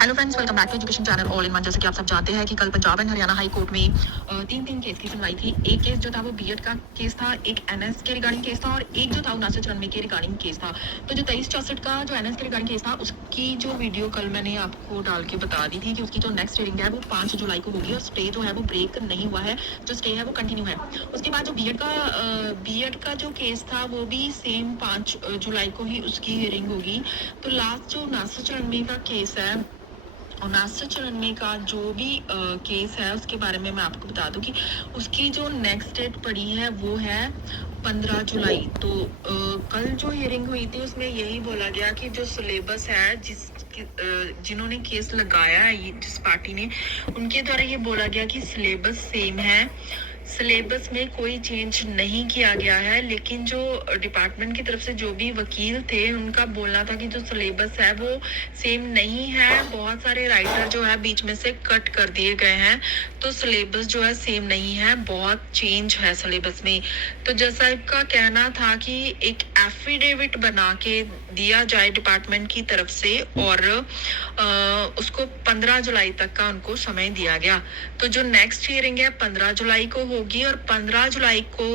Hello friends, welcome back to education channel all in one. जैसे कि आप सब जानते हैं कि कल Punjab and Haryana high court में तीन केस की सुनवाई थी। एक केस जो था वो बीएड का केस था, एक एनएस के रिगार्डिंग केस था और एक जो था 5994 के रिगार्डिंग केस था। तो जो 2364 का जो एनएस के रिगार्डिंग केस था उसकी जो वीडियो कल मैंने आपको डाल के बता दी थी कि उसकी जो नेक्स्ट हियरिंग है वो 5 जुलाई को होगी और स्टे जो है वो ब्रेक नहीं हुआ है, जो स्टे है वो कंटिन्यू है। उसके बाद जो बीएड का जो केस था वो भी सेम 5 जुलाई को ही उसकी हियरिंग होगी। तो लास्ट जो 5994 का केस है, 5994 का जो भी केस है उसके बारे में मैं आपको बता दूं कि उसकी जो नेक्स्ट डेट पड़ी है वो है 15 जुलाई। तो कल जो हियरिंग हुई थी उसमें यही बोला गया कि जो सिलेबस है जिन्होंने केस लगाया है, ये जिस पार्टी ने, उनके द्वारा ये बोला गया कि सिलेबस सेम है, सिलेबस में कोई चेंज नहीं किया गया है। लेकिन जो डिपार्टमेंट की तरफ से जो भी वकील थे उनका बोलना था कि जो सिलेबस है वो सेम नहीं है, बहुत सारे राइटर जो है बीच में से कट कर दिए गए हैं, तो सिलेबस जो है सेम नहीं है, बहुत चेंज है सिलेबस में। तो जज साहब का कहना था कि एक एफिडेविट बना के दिया जाए डिपार्टमेंट की तरफ से और उसको 15 जुलाई तक का उनको समय दिया गया। तो जो नेक्स्ट हियरिंग है 15 जुलाई को होगी और 15 जुलाई को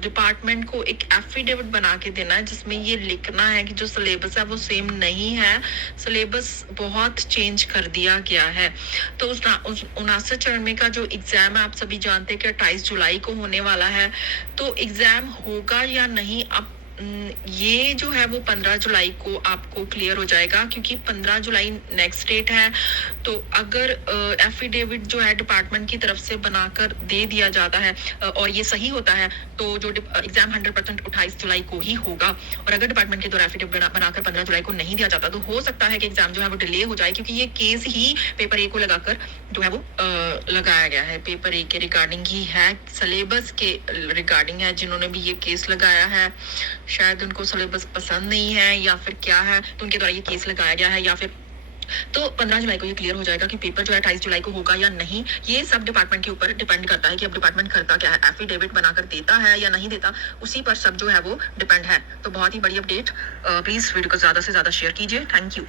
डिपार्टमेंट को एक एफिडेविट बना के देना है जिसमें ये लिखना है कि जो सिलेबस है वो सेम नहीं है, सिलेबस बहुत चेंज कर दिया गया है। तो उस 5994 का जो एग्जाम है आप सभी जानते हैं कि 28 जुलाई को होने वाला है। तो एग्जाम होगा या नहीं, अब ये जो है वो 15 जुलाई को आपको क्लियर हो जाएगा, क्योंकि 15 जुलाई नेक्स्ट डेट है। तो अगर एफिडेविट जो है डिपार्टमेंट की तरफ से बनाकर दे दिया जाता है और ये सही होता है तो जो एग्जाम 100% 28 जुलाई को ही होगा। और अगर डिपार्टमेंट के द्वारा एफिडेविट बनाकर 15 जुलाई को नहीं दिया जाता तो हो सकता है कि एग्जाम जो है वो डिले हो जाए, क्योंकि ये केस ही पेपर ए को लगाकर जो है वो लगाया गया है, पेपर ए के रिगार्डिंग ही है, सिलेबस के रिगार्डिंग है। जिन्होंने भी ये केस लगाया है शायद उनको सिलेबस पसंद नहीं है या फिर क्या है, तो उनके द्वारा ये केस लगाया गया है। या फिर तो 15 जुलाई को ये क्लियर हो जाएगा कि पेपर जो है 28 जुलाई को होगा या नहीं। ये सब डिपार्टमेंट के ऊपर डिपेंड करता है कि अब डिपार्टमेंट करता क्या है, एफिडेविट बनाकर देता है या नहीं देता, उसी पर सब जो है वो डिपेंड है। तो बहुत ही बड़ी अपडेट, प्लीज वीडियो को ज्यादा से ज्यादा शेयर कीजिए। Thank you.